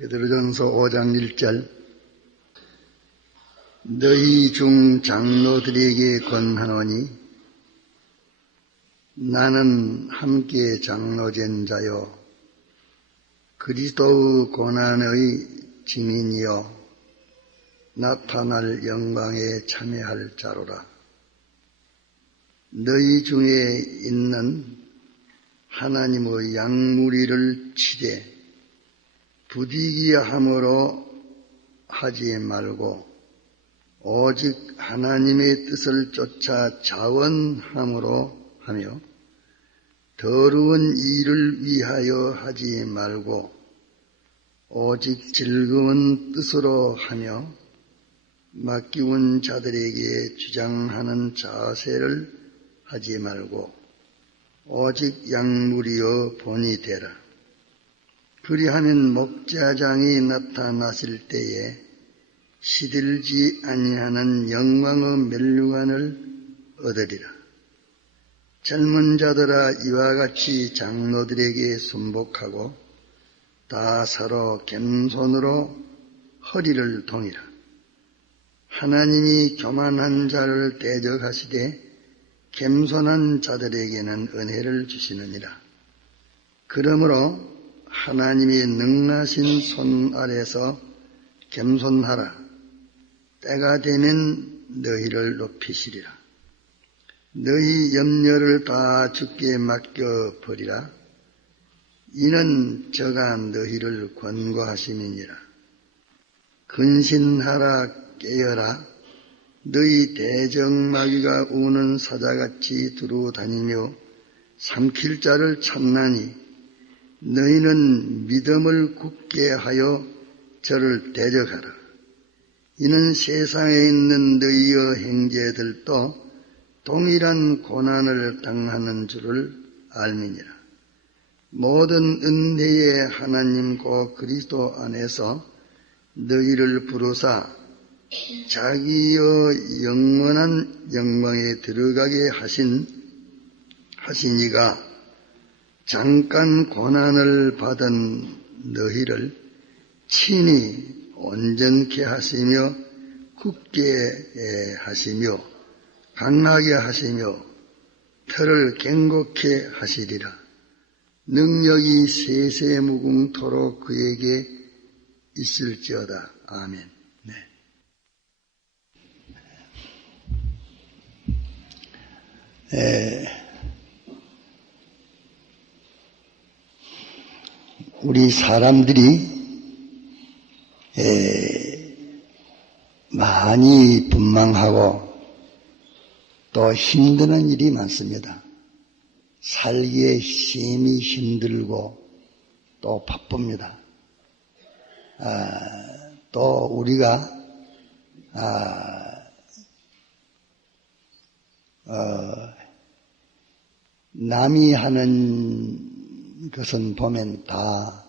베드로전서 5장 1절. 너희 중 장로들에게 권하노니 나는 함께 장로된 자요. 그리스도의 고난의 증인이요. 나타날 영광에 참여할 자로라. 너희 중에 있는 하나님의 양무리를 치되 부디기야 함으로 하지 말고 오직 하나님의 뜻을 쫓아 자원함으로 하며 더러운 일을 위하여 하지 말고 오직 즐거운 뜻으로 하며 맡기운 자들에게 주장하는 자세를 하지 말고 오직 약물이여 본이 되라. 그리하면 목자장이 나타나실 때에 시들지 아니하는 영광의 멸류관을 얻으리라. 젊은 자들아 이와 같이 장로들에게 순복하고 다 서로 겸손으로 허리를 동이라. 하나님이 교만한 자를 대적하시되 겸손한 자들에게는 은혜를 주시느니라. 그러므로 하나님이 능하신 손 아래서 겸손하라. 때가 되면 너희를 높이시리라. 너희 염려를 다 죽게 맡겨 버리라. 이는 저가 너희를 권고하심이니라. 근신하라 깨어라. 너희 대정마귀가 우는 사자같이 두루 다니며 삼킬 자를 찾나니 너희는 믿음을 굳게 하여 저를 대적하라. 이는 세상에 있는 너희의 형제들도 동일한 고난을 당하는 줄을 알미니라. 모든 은혜의 하나님 고 그리스도 안에서 너희를 부르사 자기의 영원한 영광에 들어가게 하신 하시니가 잠깐 고난을 받은 너희를 친히 온전케 하시며 굳게 하시며 강하게 하시며 털을 갱곡케 하시리라. 능력이 세세 무궁토록 그에게 있을지어다. 아멘. 네. 에, 우리 사람들이 에, 많이 분망하고 또 힘드는 일이 많습니다. 살기에 심히 힘들고 또 바쁩니다. 아, 또 우리가 아, 어, 남이 하는 것은 보면 다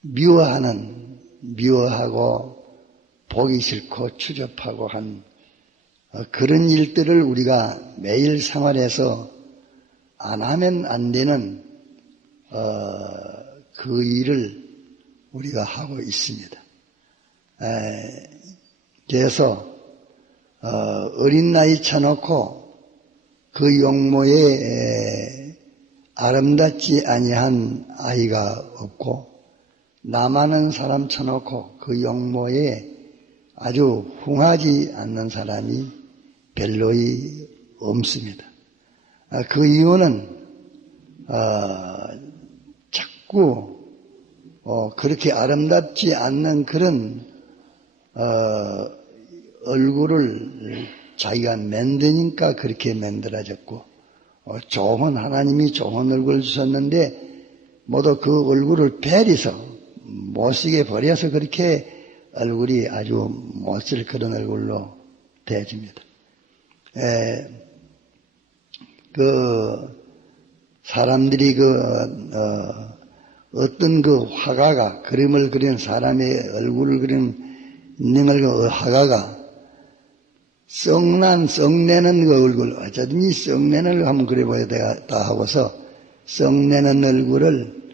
미워하는 미워하고 보기 싫고 추접하고 한 어, 그런 일들을 우리가 매일 생활에서 안 하면 안 되는 어, 그 일을 우리가 하고 있습니다. 에, 그래서 어, 어린 나이 쳐놓고 그 용모에 아름답지 아니한 아이가 없고 남하는 사람 쳐놓고 그 용모에 아주 흥하지 않는 사람이 별로이 없습니다. 아, 그 이유는 어, 자꾸 어, 그렇게 아름답지 않는 그런 어, 얼굴을 자기가 만드니까 그렇게 만들어졌고 어, 좋은 하나님이 좋은 얼굴을 주셨는데 모두 그 얼굴을 베리서 못쓰게 버려서 그렇게 얼굴이 아주 못쓸 그런 얼굴로 되어집니다. 에, 그 사람들이 그 어, 떤 그 화가가 그림을 그린 사람의 얼굴을 그린 있는 그 화가가 썩난, 썩내는 그 얼굴, 어쩌든지 썩내는 걸 한번 그려봐야 되겠다 하고서 썩내는 얼굴을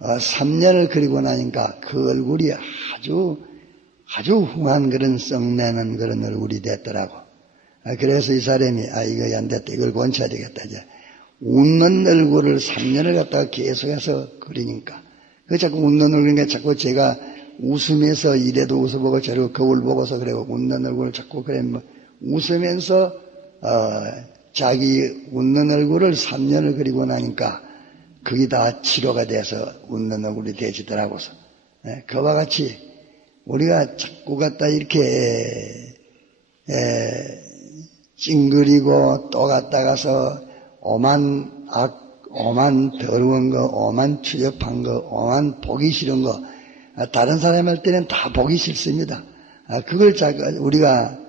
어, 3년을 그리고 나니까 그 얼굴이 아주 아주 흉한 그런 썩내는 그런 얼굴이 됐더라고. 아, 그래서 이 사람이 아 이거 안 됐다. 이걸 고쳐야 되겠다. 이제 웃는 얼굴을 3년을 갖다가 계속해서 그리니까. 그 자꾸 웃는 얼굴이니까 자꾸 제가 웃으면서 이래도 웃어보고 저래도 거울 보고서 그래고 웃는 얼굴을 자꾸 그래. 뭐 웃으면서 어, 자기 웃는 얼굴을 3년을 그리고 나니까 그게 다 치료가 돼서 웃는 얼굴이 되지더라고서 예, 그와 같이 우리가 자꾸 갖다 이렇게 에, 찡그리고 또 갔다 가서 오만 악, 오만 더러운 거, 오만 추접한 거, 오만 보기 싫은 거, 아, 다른 사람 할 때는 다 보기 싫습니다. 아, 그걸 자, 우리가 에,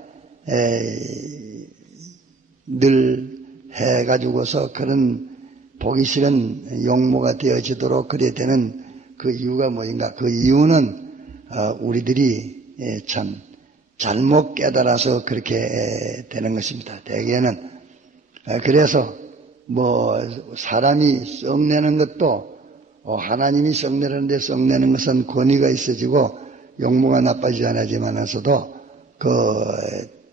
늘 해가지고서 그런 보기 싫은 용모가 되어지도록 그래 되는 그 이유가 뭐인가? 그 이유는 어, 우리들이 예, 참 잘못 깨달아서 그렇게 에, 되는 것입니다. 대개는 아, 그래서 뭐 사람이 썩내는 것도 어, 하나님이 썩내는데 썩내는 것은 권위가 있어지고 용모가 나빠지지 않지만서도 그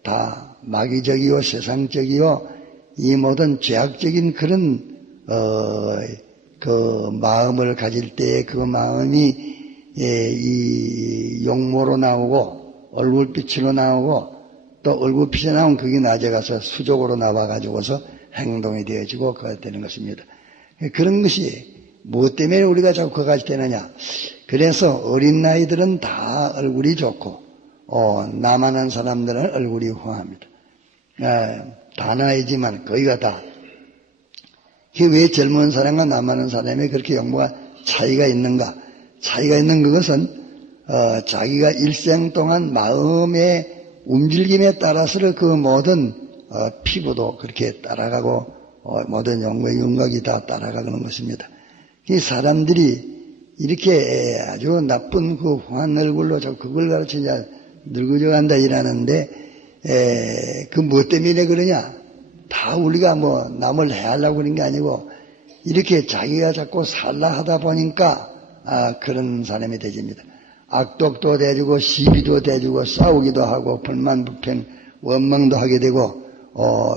다 마귀적이요 세상적이요 이 모든 죄악적인 그런 어, 그 마음을 가질 때에 그 마음이 예, 이 용모로 나오고 얼굴빛으로 나오고 또 얼굴빛이 나온 그게 낮에 가서 수족으로 나와가지고서 행동이 되어지고 그가 되는 것입니다. 그런 것이 무엇 때문에 우리가 자꾸 그같이 되느냐? 그래서 어린 나이들은 다 얼굴이 좋고 어, 남아난 사람들은 얼굴이 흉합니다. 에, 다 나이지만 거의가 다. 왜 젊은 사람과 남아난 사람이 그렇게 영모가 차이가 있는가? 차이가 있는 그것은 어, 자기가 일생 동안 마음의 움직임에 따라서 그 모든 어, 피부도 그렇게 따라가고 어, 모든 영의 윤곽이 다 따라가는 것입니다. 이 사람들이 이렇게 아주 나쁜 그 황한 얼굴로 저 그걸 가르치냐 늙어져 간다 이러는데 그 무엇 때문에 그러냐? 다 우리가 뭐 남을 해하려고 그런 게 아니고 이렇게 자기가 자꾸 살라 하다 보니까 아, 그런 사람이 되집니다. 악독도 대주고 시비도 대주고 싸우기도 하고 불만 불평 원망도 하게 되고 어,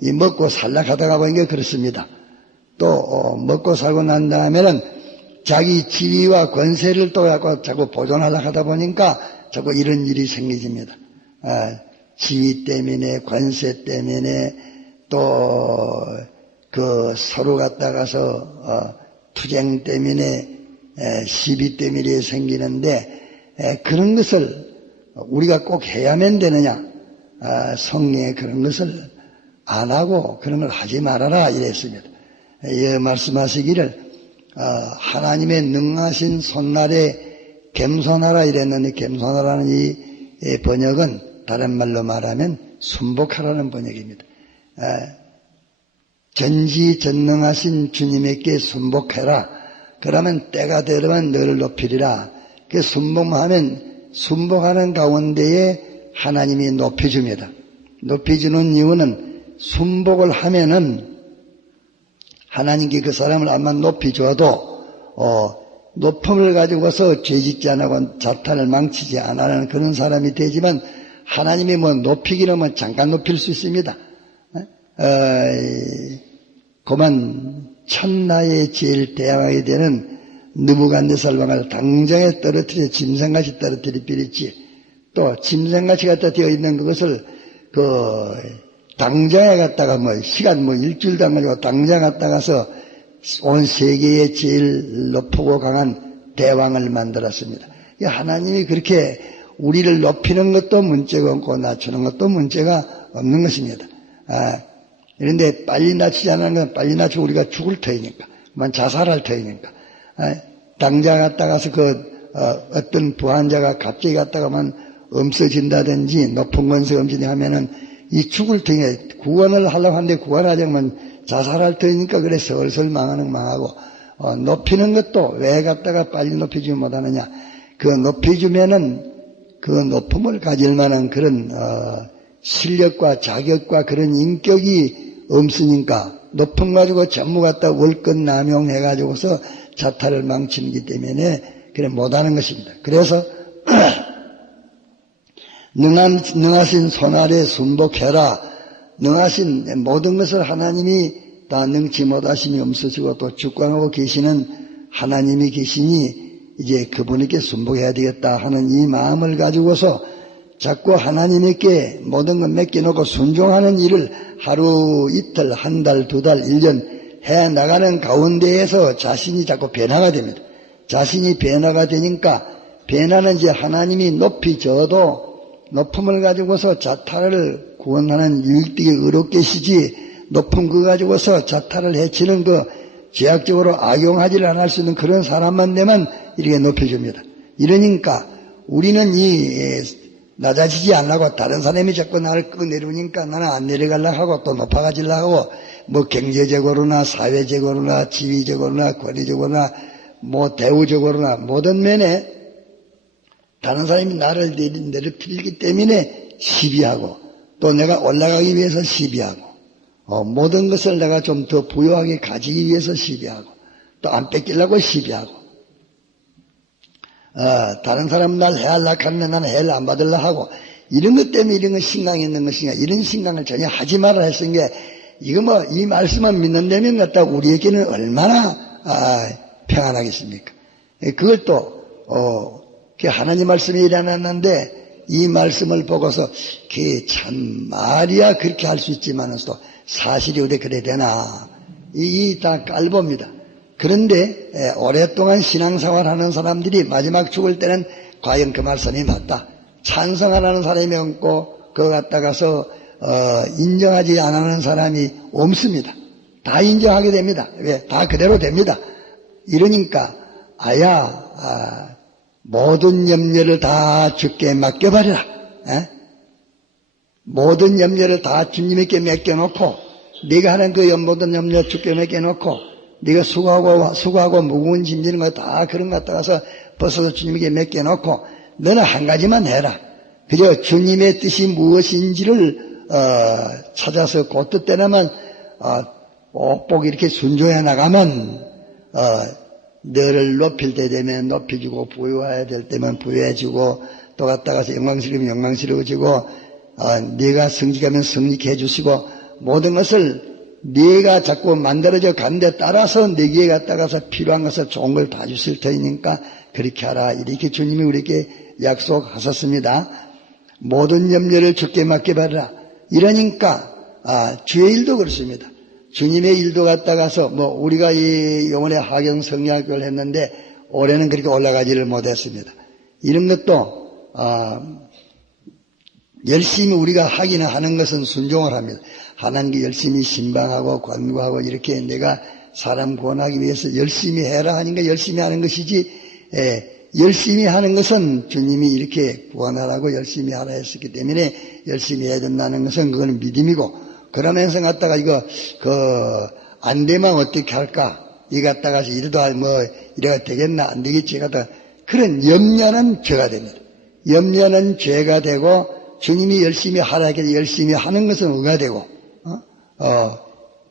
이 먹고 살라 하다가 보니까 그렇습니다. 또 어, 먹고 살고 난 다음에는 자기 지위와 권세를 또 자꾸 보존하려고 하다 보니까 자꾸 이런 일이 생기집니다. 아, 지위 때문에 권세 때문에 또 그 서로 갖다가서 어, 투쟁 때문에 에, 시비 때문에 생기는데 에, 그런 것을 우리가 꼭 해야만 되느냐? 아, 성령에 그런 것을 안 하고 그런 걸 하지 말아라 이랬습니다. 예, 말씀하시기를 어, 하나님의 능하신 손날에 겸손하라 이랬는데 겸손하라는 이 번역은 다른 말로 말하면 순복하라는 번역입니다. 전지전능하신 주님에게 순복해라. 그러면 때가 되면 너를 높이리라. 그 순복하면 순복하는 가운데에 하나님이 높여줍니다. 높여주는 이유는 순복을 하면은 하나님께 그 사람을 아마 높여줘도 어, 높음을 가지고서 죄짓지 않고 자탄을 망치지 않는 그런 사람이 되지만 하나님이 뭐 높이기는 뭐 잠깐 높일 수 있습니다. 어, 그만 천나의 제일 대항하게 되는 느부간네살 왕을 당장에 떨어뜨려 짐승같이 떨어뜨려 버렸지. 또 짐승같이 갖다 되어 있는 그것을 그 당장에 갔다가 뭐 시간 뭐 일주일도 안 가지고 당장 갔다 가서 온 세계에 제일 높고 강한 대왕을 만들었습니다. 하나님이 그렇게 우리를 높이는 것도 문제가 없고 낮추는 것도 문제가 없는 것입니다. 아, 그런데 빨리 낮추지 않는 건 빨리 낮추고 우리가 죽을 터이니까, 만 자살할 터이니까. 아, 당장 갔다 가서 그 어, 떤 부한자가 갑자기 갔다가만 없어진다든지 높은 건세 엄진이 하면은 이 죽을 터에 구원을 하려고 하는데 구원하자면 자살할 터이니까 그래 설설 망하는 망하고 어, 높이는 것도 왜 갔다가 빨리 높이지 못하느냐 그 높여주면은 그 높음을 가질 만한 그런 어, 실력과 자격과 그런 인격이 없으니까 높음 가지고 전부 갖다 월권 남용해 가지고서 자타를 망치기 때문에 그래 못하는 것입니다. 그래서 능한, 능하신 손아래 순복해라. 능하신 모든 것을 하나님이 다 능치 못하심이 없으시고 또 주권하고 계시는 하나님이 계시니 이제 그분에게 순복해야 되겠다 하는 이 마음을 가지고서 자꾸 하나님께 모든 것 맡겨놓고 순종하는 일을 하루, 이틀, 한 달, 두 달, 일 년 해 나가는 가운데에서 자신이 자꾸 변화가 됩니다. 자신이 변화가 되니까 변화는 이제 하나님이 높이 져도 높음을 가지고서 자타를 구원하는 유익되게 의롭게 시지 높음 그 가지고서 자타를 해치는 그 제약적으로 악용하지를 않을 수 있는 그런 사람만 되면 이렇게 높여줍니다. 이러니까 우리는 이 에, 낮아지지 않라고 다른 사람이 자꾸 나를 끄 내려오니까 나는 안 내려가려고 하고 또 높아가지려고 하고 뭐 경제적으로나 사회적으로나 지위적으로나 권위적으로나 뭐 대우적으로나 모든 면에 다른 사람이 나를 내리, 내려뜨리기 때문에 시비하고 또 내가 올라가기 위해서 시비하고 어, 모든 것을 내가 좀 더 부유하게 가지기 위해서 시비하고 또 안 뺏기려고 시비하고 어, 다른 사람 날 해하려고 하면 나는 해를 안 받으려 하고 이런 것 때문에 이런 거 신강이 있는 것인가 이런 신강을 전혀 하지 말아 했은 게 이거 뭐 이 말씀만 믿는다면 갖다 우리에게는 얼마나 아, 평안하겠습니까? 그걸 또 어, 그 하나님 말씀이 일어났는데 이 말씀을 보고서 그참 말이야 그렇게 할 수 있지만은 또 사실이 어디 그래 되나 이 다 깔봅니다. 그런데 에, 오랫동안 신앙생활 하는 사람들이 마지막 죽을 때는 과연 그 말씀이 맞다. 찬성하라는 사람이 없고 그거 갖다가서 어, 인정하지 않는 사람이 없습니다. 다 인정하게 됩니다. 왜? 다 그대로 됩니다. 이러니까 아야 아, 모든 염려를 다 주께 맡겨버려라. 에? 모든 염려를 다 주님에게 맡겨놓고 네가 하는 그 모든 염려 주께 맡겨놓고 네가 수고하고 수고하고 무거운 짐지는 거 다 그런 것 갖다가서 벗어서 주님에게 맡겨놓고 너는 한 가지만 해라. 그저 주님의 뜻이 무엇인지를 어, 찾아서 그 뜻대로만 어, 꼭꼭 이렇게 순종해 나가면 어, 너를 높일 때 되면 높여주고 부여해야 될 때면 부여해주고 또 갔다 가서 영광스러우면 영광스러워지고 어, 네가 성직하면 성직해 해 주시고 모든 것을 네가 자꾸 만들어져 간 데 따라서 네게 갔다가서 필요한 것을 좋은 걸 봐주실 테니까 그렇게 하라 이렇게 주님이 우리에게 약속하셨습니다. 모든 염려를 주께 맡겨봐라. 이러니까 아, 주의 일도 그렇습니다. 주님의 일도 갔다 가서 뭐 우리가 이 영혼의 하경 성리학을 했는데 올해는 그렇게 올라가지를 못했습니다. 이런 것도 아, 열심히 우리가 하기는 하는 것은 순종을 합니다. 하나님께 열심히 신방하고 관구하고 이렇게 내가 사람 구원하기 위해서 열심히 해라 하니까 열심히 하는 것이지 예, 열심히 하는 것은 주님이 이렇게 구원하라고 열심히 하라 했었기 때문에 열심히 해야 된다는 것은 그거는 믿음이고 그러면서 갔다가 이거 그 안 되면 어떻게 할까 이 갔다가 이래도 뭐 이래가 되겠나 안 되겠지 갖다 그런 염려는 죄가 됩니다. 염려는 죄가 되고 주님이 열심히 하라게 열심히 하는 것은 의가 되고 어? 어,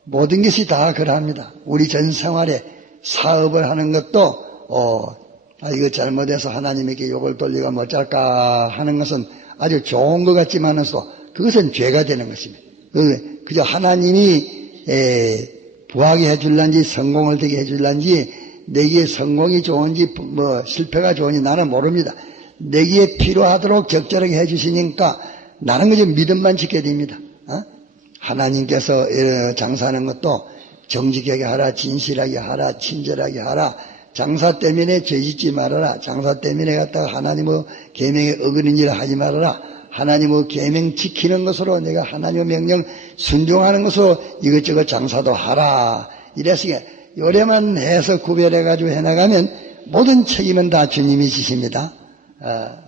모든 것이 다 그러합니다. 우리 전 생활에 사업을 하는 것도 어, 아, 이거 잘못해서 하나님에게 욕을 돌리고 못잘까 하는 것은 아주 좋은 것 같지만은서 그것은 죄가 되는 것입니다. 그, 그저 하나님이 에, 부하게 해줄란지 성공을 되게 해줄란지 내게 성공이 좋은지 뭐 실패가 좋은지 나는 모릅니다. 내게 필요하도록 적절하게 해주시니까 나는 그저 믿음만 지켜야 됩니다. 어? 하나님께서 장사하는 것도 정직하게 하라, 진실하게 하라, 친절하게 하라. 장사 때문에 죄 짓지 말아라. 장사 때문에 갖다가 하나님의 계명에 어긋는 일을 하지 말아라. 하나님의 계명 지키는 것으로 내가 하나님의 명령 순종하는 것으로 이것저것 장사도 하라. 이래서 요래만 해서 구별해가지고 해나가면 모든 책임은 다 주님이 지십니다. 어,